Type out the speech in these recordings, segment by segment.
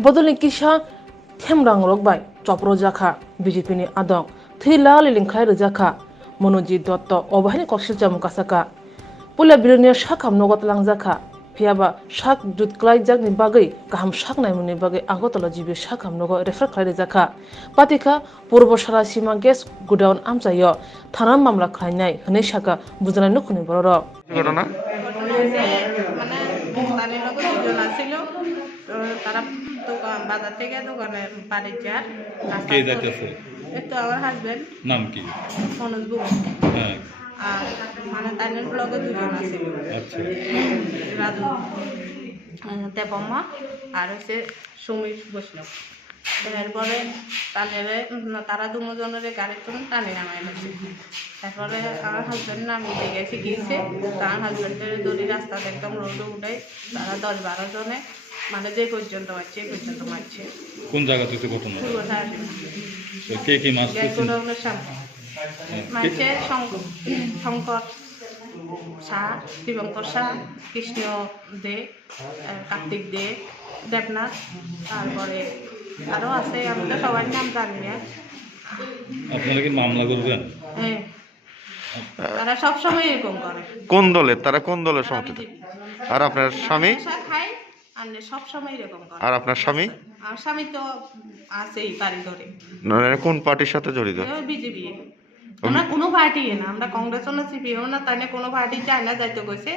बदलनि किसा थेमरां रकबाय चप्र जाखा बीजेपी नि आदं थैला लिलिंखाय रजाखा मनोजित दत्त अबहायनि कक्सिल जामु कासाका पुला बिरनिया साखाम नगत लांजाखा फियाबा साक जुतक्लाय जागनि बागै गाहाम साक नायमुनि बागै आगतला जिबि साखाम नग रेफार खालाय जाखा पातिका पूर्व सारा सीमा गेस गुडाउन आमजायो थाना मामला खालायनाय हनै साका बुजानाय नुखुनि बर ঘটনা মানে তাদের লোক দুজন আসছিল তো তারা দোকান বাজার থেকে দোকানে বাড়ি যার কে যাইতেছে তো আমার হাজবেন্ড নাম কি মনোজ বুক হ্যাঁ আর মানে তাদের ব্লগে দুজন আসছিল আচ্ছা রাজু দেবম্মা আর হচ্ছে সমীর বৈষ্ণব এরপরে তারা দুজনের গাড়ির জন্য টানে নামাই লাগছে তারপরে আমার হাজব্যান্ড নামিয়ে গেছে গিয়েছে তার হাজব্যান্ডের দড়ি রাস্তাতে একদম রোডে উঠে তারা 10-12 জনে মানে যে পর্যন্ত মারছে এই পর্যন্ত মারছে কোন জায়গা থেকে ঘটনা পূর্ব সাহায্য কে কি মারছে গোডাউনের সামনে মারছে শঙ্কর শাহ দিবঙ্কর শাহ কৃষ্ণ দে কার্তিক দে দেবনাথ তারপরে আরো আছে আমি তো সবার নাম জানি না আপনারা কি মামলা করবেন হ্যাঁ তারা সবসময় এরকম করে কোন দলের তারা কোন দলের সমর্থিত আর আপনার স্বামী নেশা খায় আর সবসময় এরকম করে আর আপনার স্বামী আর স্বামী তো আছেই বাড়ি ধরে কোন পার্টির সাথে জড়িত বিজেপি আমরা কোনো পার্টি না আমরা কংগ্রেস না সিপিএম না তাই না কোনো পার্টি চায় না যাইতে কইছে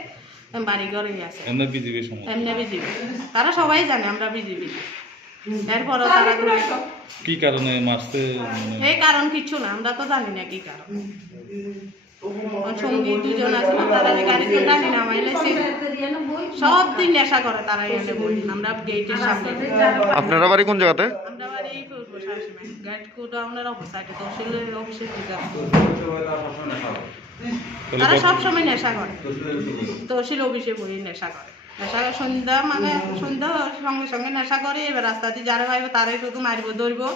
বাড়ি ঘরেই আছে এমনি বিজেপি সমর্থন এমনি বিজেপি তারা সবাই জানে আমরা বিজেপি এরপরও তারা কি কারণে মারছে এই কারণ কিছু না আমরা তো জানি না কি কারণ সঙ্গী দুজন আছে তারা যে গাড়িতে টানি নামাইলেছে সব দিন নেশা করে তারা এনে বলি আমরা গেটের সামনে আপনারা বাড়ি কোন জায়গাতে আমরা বাড়ি পূর্ব শাসিমেন গেট কোডাউনের অবস্থায় তহসিলের অফিসে তারা সবসময় নেশা করে তহসিল অফিসে বই নেশা করে নেশা সন্ধ্যা মানে সন্ধ্যা সঙ্গে সঙ্গে নেশা করে এবার রাস্তা দিয়ে যারা পাইবে তারাই শুধু মারবো ধরবো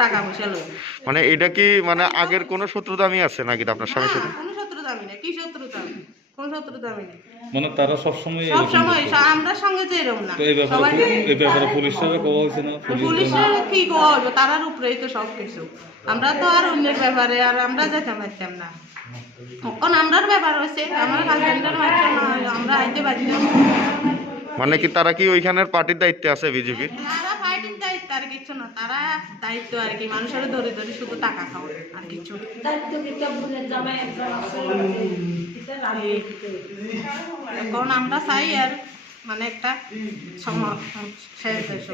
টাকা পয়সা লইব মানে এটা কি মানে আগের কোনো শত্রুতা আমি আছে নাকি আপনার স্বামীর সাথে কোনো শত্রুতা আমি না কি শত্রুতা আমি কোনো শত্রুতা আমি নেই মানে তারা সবসময় সবসময় আমরা সঙ্গে যে এরকম না তো এই ব্যাপারে পুলিশরা কোয়া হয়েছে না পুলিশের কি করবো তারার উপরেই তো সব কিছু আমরা তো আর অন্যের ব্যাপারে আর আমরা যেতে পারতাম না এখন আমরার ব্যাপার হয়েছে আমার হাজবেন্ডের বাচ্চা না আমরা আইতে পারতাম মানে কি তারা কি ওইখানের পার্টির দায়িত্বে আছে বিজেপির তারা ফাইটিং দায়িত্ব আর কিছু না তারা দায়িত্ব আর কি মানুষের ধরে ধরে শুধু টাকা খাওয়া আর কিছু এখন আমরা চাই আর মানে একটা শেষ দেশ